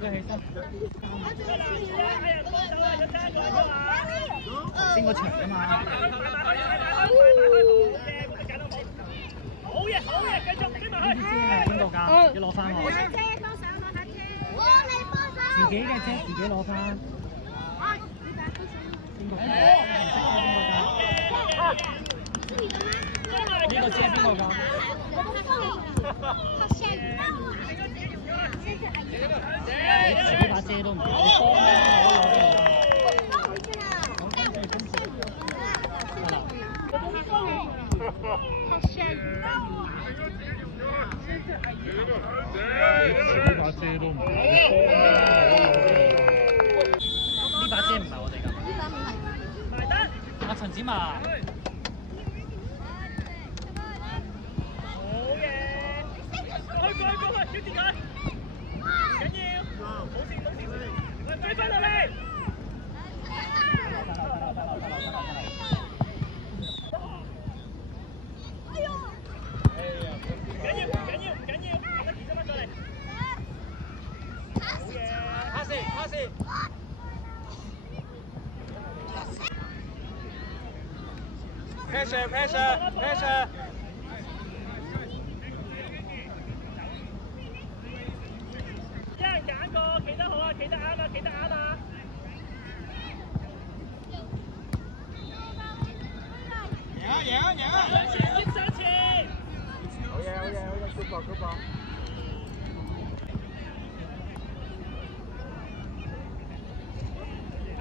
佢起身。先個場啊嘛。好嘢，繼續追埋去。邊度㗎？自己攞翻喎。自己嘅啫，自己攞翻。邊個？呢個遮邊個㗎？你自己把遮都唔見，你幫咩呢把遮都唔見，呢把遮唔係我哋㗎。埋單。阿陳子麻。Pressure！ 一人揀個，企得好啊，企得啱啊，企得啱啊！贏啊！上前！好嘢，good ball！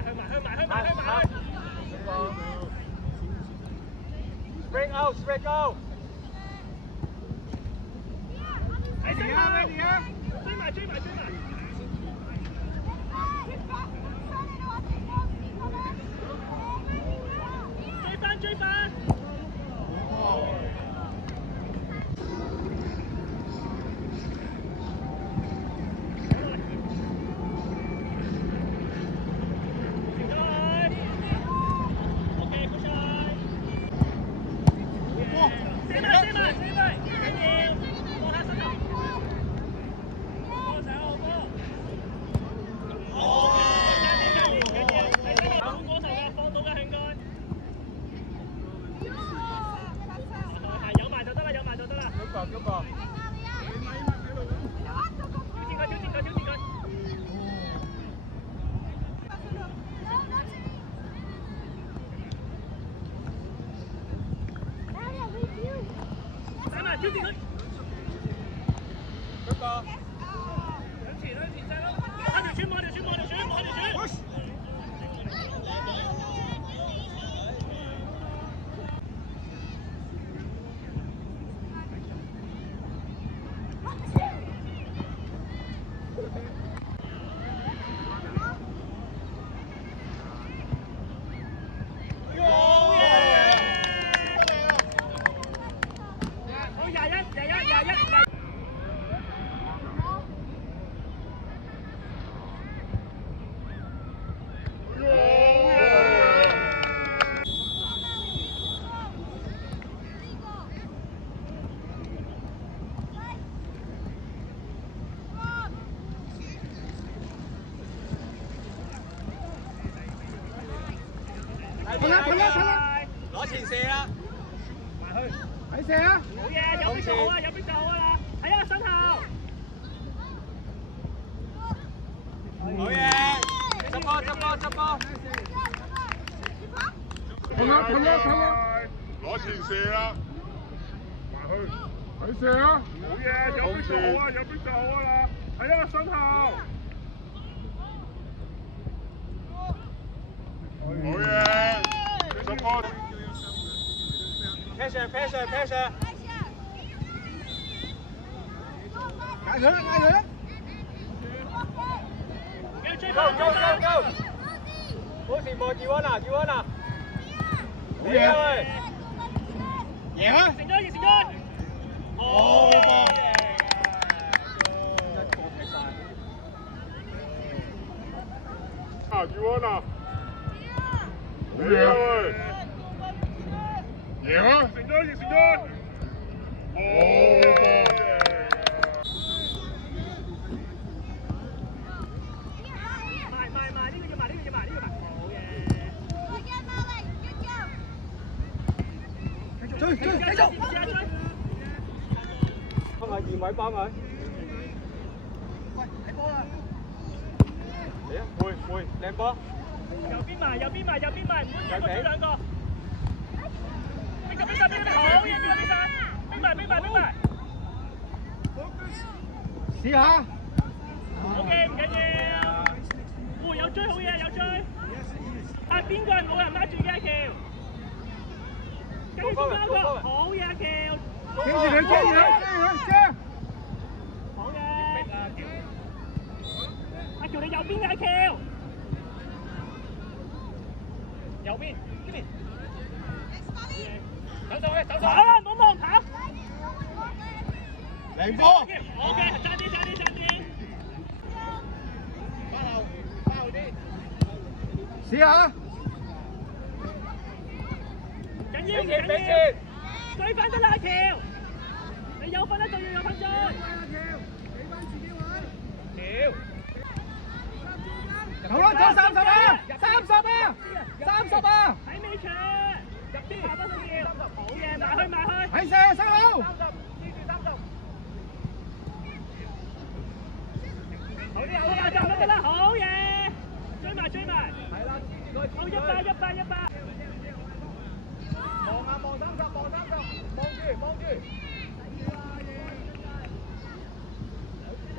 去埋！Break out！ 追埋！追翻！挑戰佢。嗰個。向前細佬。望條柱。攞前射啦！埋去，睇射啊！好嘢，有邊就好啦！係啊，身後。好嘢！執波！攞前射啦！埋去，睇射啊！好嘢，有邊就好啦！係啊，身後。好嘢！執波！ pressure！ 嗌佢！ Go！ 好時望住安娜！好嘢！贏啊！成咗！好波！啊，住安娜！好嘢！贏啊！成咗！好波！幫佢二位幫佢。嚟啊！會靚波。右邊埋，唔好一個追兩個。逼晒，好嘢，逼埋。試下。OK， 唔緊要。哦，有追，好嘢，有追。啊，邊個係冇人拉住嘅阿喬？跟住中間個，好嘢阿喬。記住佢，好嘅。阿喬你右邊嘅阿喬。右邊，呢邊。走上去，跑啦，唔好望跑。靚波。好嘅，爭啲。翻後啲。試下。緊要，追翻得啦，阿喬。你有分咧，就要有分追。喬。好啦，走30啊！30啊！喺尾場，入啲，下翻去叫，好嘢，埋去。喺射好。好啲，就得啦，好嘢，追埋。係啦，好100。望30，望住。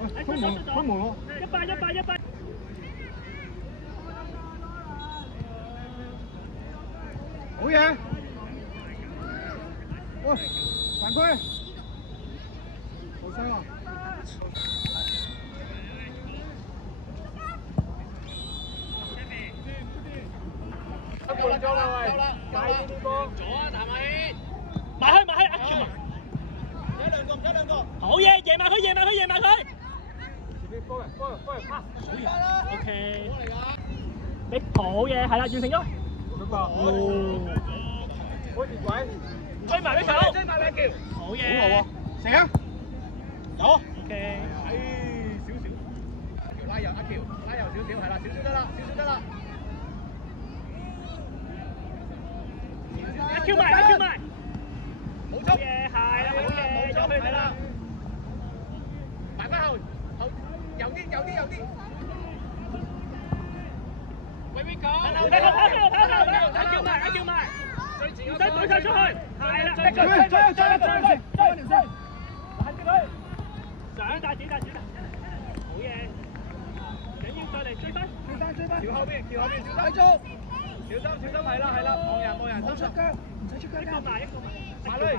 開門喎100。好嘢！喂，犯規！好傷啊！夠啦，快啲啲波！左啊，彈埋去，阿喬。唔使兩個。好嘢，贏埋佢。前邊幫人 pass。OK。你好嘢，係啦，完成咗。好似鬼，追埋呢球，追埋兩條，好嘢，好喎，射啊，走 ，OK，少，拉右少少，係啦，少得啦，一 Q 埋，冇錯，嘢係啦，好嘢，有去啦，埋翻後，右啲。喂 ，Vico，跑，叫埋，唔使懟晒出去，係啦，追，攔住佢，上大子，好嘢，緊要再嚟追翻，調後邊，小心，係啦，望人，唔使出腳，一個埋，埋去，射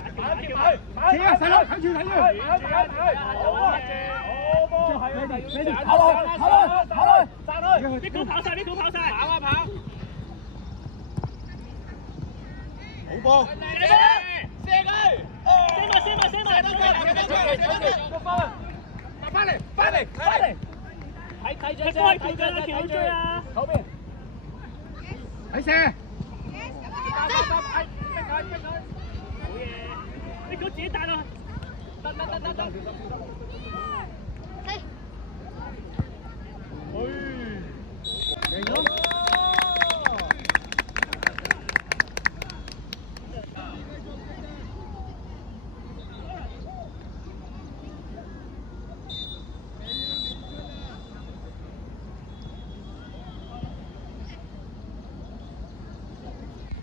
啊，細佬，睇住，好波，係啊，跑落，啲股跑晒，跑，好波，射佢，翻嚟，睇住，睇住啊，後邊，睇射，好嘢，你佢自己彈啊，得，